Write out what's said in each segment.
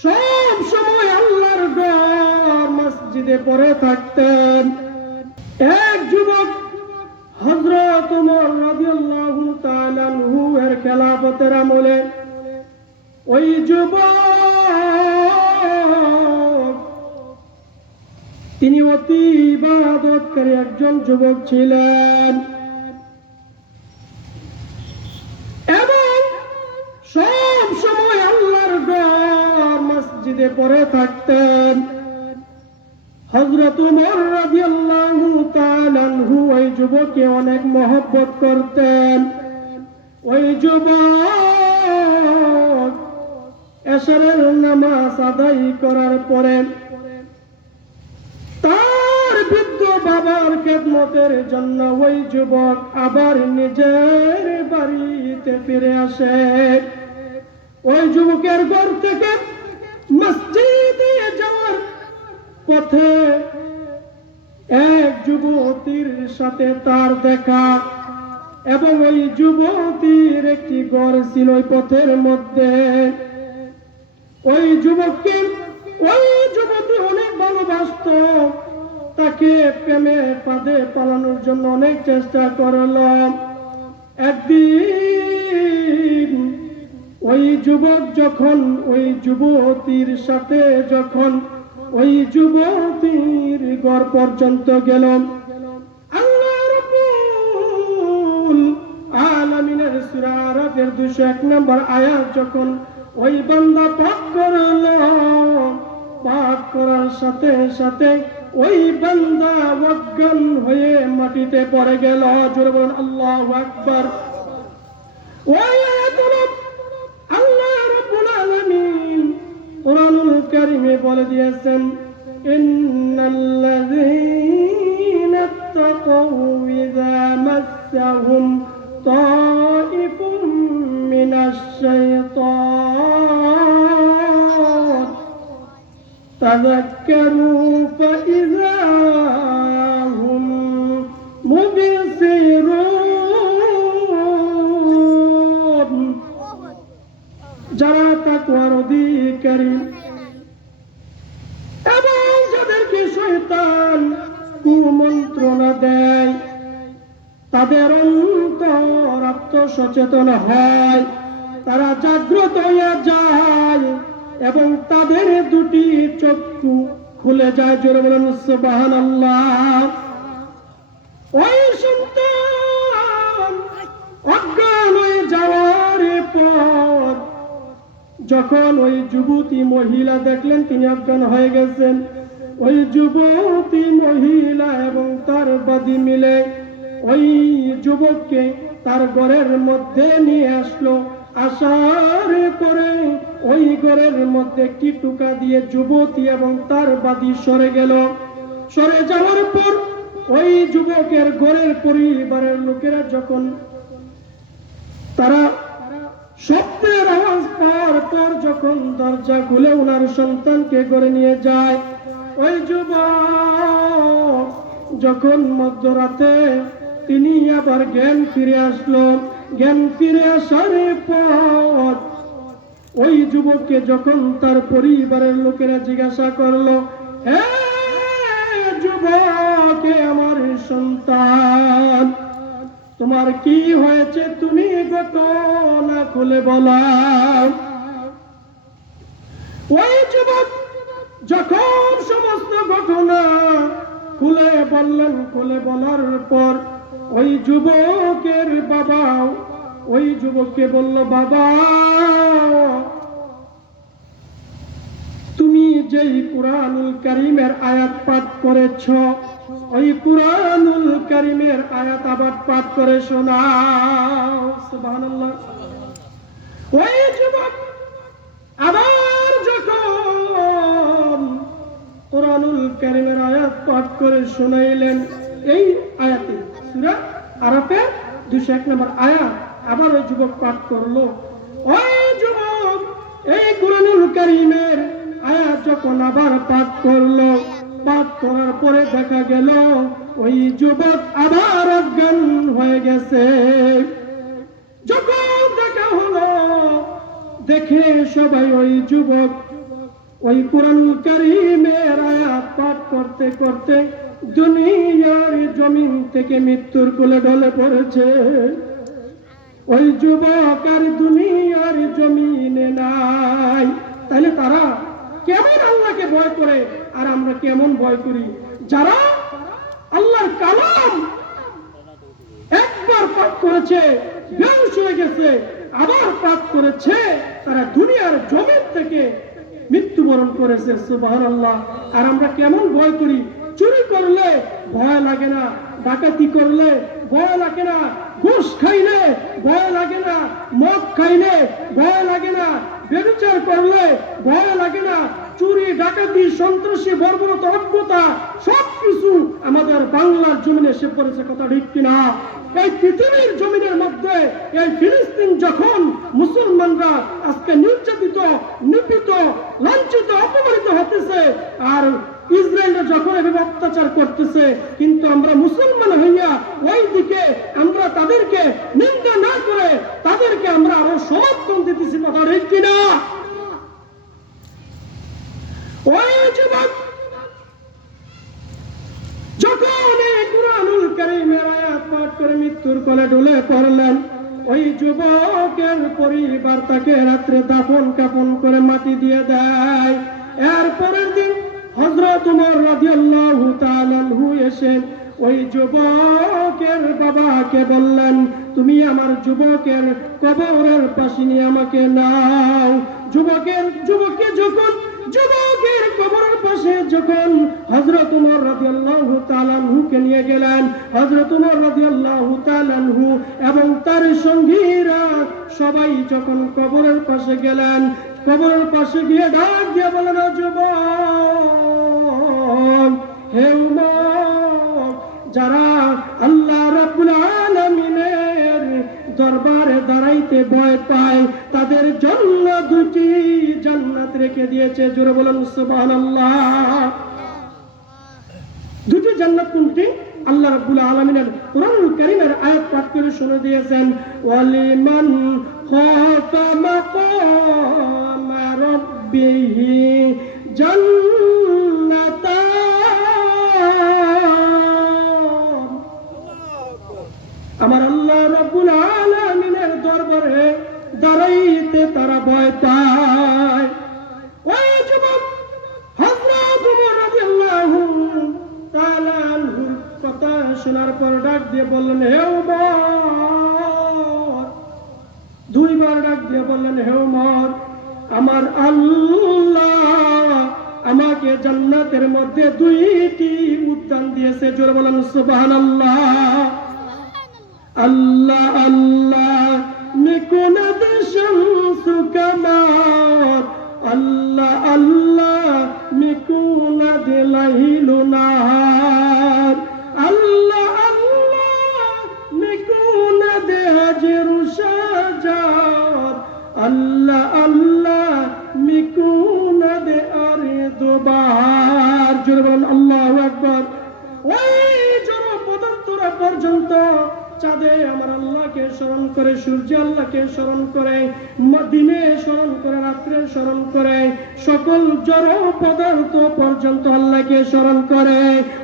সব সময় আল্লাহর ঘর মসজিদে পড়ে থাকতেন। এক যুবক হযরত ওমর রাদিয়াল্লাহু তাআলা এর খেলাফতের আমলে ওই যুবক, তিনি অতি ইবাদতকারী একজন যুবক ছিলেন এবং সব সময় আল্লাহর ঘর পড়ে থাকতেন। তাআলা ওই যুবককে অনেক মহব্বত করতেন। ওই যুবক এশারের নামাজ আদায় করার পরে তার বৃদ্ধ বাবার খেদমতের জন্য ওই যুবক আবার নিজের বাড়িতে ফিরে আসে। ওই যুবকের ঘর থেকে মসজিদে যাওয়ার পথে এক যুবতীর সাথে তার দেখা এবং ওই যুবতীর একটি গড় ছিল ওই পথের মধ্যে। ওই যুবককে, ওই যুবতী অনেক ভালোবাসত। তাকে প্রেমে পাদে পালানোর জন্য অনেক চেষ্টা করল। যুবক যখন, ওই যুবতীর সাথে যখন, ওই যুবতীর ঘর পর্যন্ত গেল। আল্লাহ রাব্বুল আলামিনের সূরা আরাফের 201 নম্বর আয়াত যখন ওই বান্দা পাক করল পাক করার সাথে ওই হয়ে মাটিতে পড়ে গেল। আল্লাহু আকবার। ওই الكريم قال ديسن إن الذين اتقوا إذا مسهم طائف من الشيطان. تذكروا فإذا هم مبصرون. جَرَاتَكْ وَرُدِي كريم শয়তান কুমন্ত্রণা দেয়। তাদের অন্তর আত্মসচেতন হয়। তারা জাগ্রত হয়ে যায় এবং তাদের দুটি চক্ষু খুলে যায়। জোরে বলেন সুবাহান আল্লাহ ওই সন্তান অজ্ঞান হয়ে যাওয়ার পর যখন ওই যুবতী মহিলা দেখলেন, তিনি অজ্ঞান হয়ে গেছেন। ওই যুবতী মহিলা এবং তার বাদী মিলে ওই যুবককে তার ঘরের মধ্যে নিয়ে আসলো। আসার পরে ওই ঘরের মধ্যে একটি টুকা দিয়ে যুবতী এবং তার বাদী সরে গেল। সরে যাওয়ার পর ওই যুবকের ঘরের পরিবারের লোকেরা যখন তারা শব্দের আওয়াজ পাওয়ার পর যখন দরজা খুলে ওনার সন্তানকে ঘরে নিয়ে যায় ওই যুবক যখন মধ্যরাতে তিনি আবার জ্ঞান ফিরে আসলো, জ্ঞান ফিরে আসার পর ওই যুবককে যখন তার পরিবারের লোকেরা জিজ্ঞাসা করল যুবক আমার সন্তান, তোমার কি হয়েছে তুমি ঘটনা খুলে বলাও? ওই যুবক যখন ঘটনা খুলে বললেন, খুলে বলার পর ওই যুবকের বাবা ওই যুবককে বলল, বাবা, তুমি যেই কুরআনুল কারীমের আয়াত পাঠ করেছ, ওই কুরআনুল কারীমের আয়াত আবার পাঠ করে শোনাও। সুবহানাল্লাহ। ওই যুবক আবার আয়াত পাঠ করে শোনাইলেন এই আয়াতে। সূরা আরাফের 201 নম্বর আয়াত আবার ওই যুবক পাঠ করল। ওই যুবক, এই কোরআনুল কারীমের আয়াত যখন আবার পাঠ করল, পাঠ করার পরে দেখা গেল ওই যুবক আবার অজ্ঞান হয়ে গেছে। যখন দেখা হলো, দেখে সবাই ওই যুবক ওই কোরআনুল কারীমের আয়াত পাঠ করতে করতে দুনিয়ার জমিন থেকে মৃত্যুর কোলে ঢলে পড়েছে। ওই যুবক আর দুনিয়ার জমিনে নাই। তাহলে তারা কেমন আল্লাহকে ভয় করে আর আমরা কেমন ভয় করি? যারা আল্লাহর কালাম একবার পাঠ করেছে বেহুশ হয়ে গেছে, আবার পাঠ করেছে, তারা দুনিয়ার জমিন থেকে মৃত্যুবরণ করেছে, সুবহানাল্লাহ। আর আমরা কেমন ভয় করি? চুরি করলে ভয় লাগে না, ডাকাতি করলে ভয় লাগে না, ঘুষ খাইলে ভয় লাগে না, মদ খাইলে ভয় লাগে না বেবিচার করলে ভয় লাগে না, চুরি, ডাকাতি, সন্ত্রাসী, বর্বরতা, অজ্ঞতা, সবকিছু আমাদের বাংলার জমিনে এসে পড়েছে, কথা ঠিক কিনা? এই পৃথিবীর জমিনের মধ্যে এই ফিলিস্তিন যখন মুসলমানরা আজকে নির্যাতিত, নিপীড়িত, লাঞ্ছিত, অপমানিত হতেছে, আর ইসরায়েলরা যখন এভাবে অত্যাচার করতেছে, কিন্তু আমরা মুসলমান হইয়া ওই দিকে আমরা তাদেরকে নিন্দা না করে তাদেরকে আমরা আরও সমর্থন দিতেছি, কথা ঠিক কিনা? ওই যুবক যখন এই কুরআনুল কারীমের আয়াত পাঠ করে মৃত্যুর কোলে ঢলে পড়লেন ওই যুবকের পরিবার তাকে রাত্রে দাফন কাফন করে মাটি দিয়ে দেয়। এর পরের দিন হযরত ওমর রাদিয়াল্লাহু তাআলা আনহু এসে ওই যুবকের বাবাকে বললেন, তুমি আমার যুবকের কবরের পাশে নিয়ে আমাকে নাও। যুবকের, যুবককে যখন যখন হযরত উমর রাদিয়াল্লাহু তাআলা আনহুকে নিয়ে গেলেন, হযরত উমর রাদিয়াল্লাহু তাআলা আনহু এবং তার সঙ্গীরা সবাই যখন কবরের পাশে গেলেন, কবরের পাশে গিয়ে ডাক দিয়ে বলেন "ও যুবক, হে উমর, যারা আল্লাহ রাব্বুল আলামিনের দরবারে দাঁড়াইতে ভয় পায়, তাদের জন্য দুটি জান্নাত রেখে দিয়েছে। জোরে বলেন, সুবহানাল্লাহ। দুটি জান্নাত কোনটি? আল্লাহ রাব্বুল আলামিনের কোরআনুল কারীমের আয়াত পাঠ করে শুনে দিয়েছেন, ওয়ালিমান খাফা মাকাম রাব্বিহি জান্নাতান বললেন, হে ওমর। দুইবার ডাক দিয়ে বললেন, হে ওমর, আমার আল্লাহ আমাকে জান্নাতের মধ্যে দুইটি উদ্যান দিয়েছে। জোরে বলেন, সুবহানাল্লাহ। আল্লাহ আল্লাহ মিকুনাদ শামসু কামার আল্লাহ আল্লাহ মিকুনাদ লাইলু আল্লাহ আল্লাহ মিকুনাদ আরে বাহার জোরে বলেন আল্লাহু আকবার। ওই জড় পদার্থরা পর্যন্ত চাঁদে আমার আল্লাহকে স্মরণ করে, সূর্য আল্লাহকে স্মরণ করে দিনে স্মরণ করে, রাত্রে স্মরণ করে, সকল জড় পদার্থ পর্যন্ত আল্লাহকে স্মরণ করে।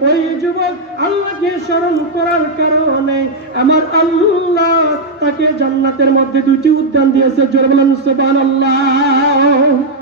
ওই যুবক আল্লাহকে স্মরণ করার কারণে আমার আল্লাহ তাকে জান্নাতের মধ্যে দুইটি উদ্যান দিয়েছে। জোরে বলেন, সুবহানাল্লাহ।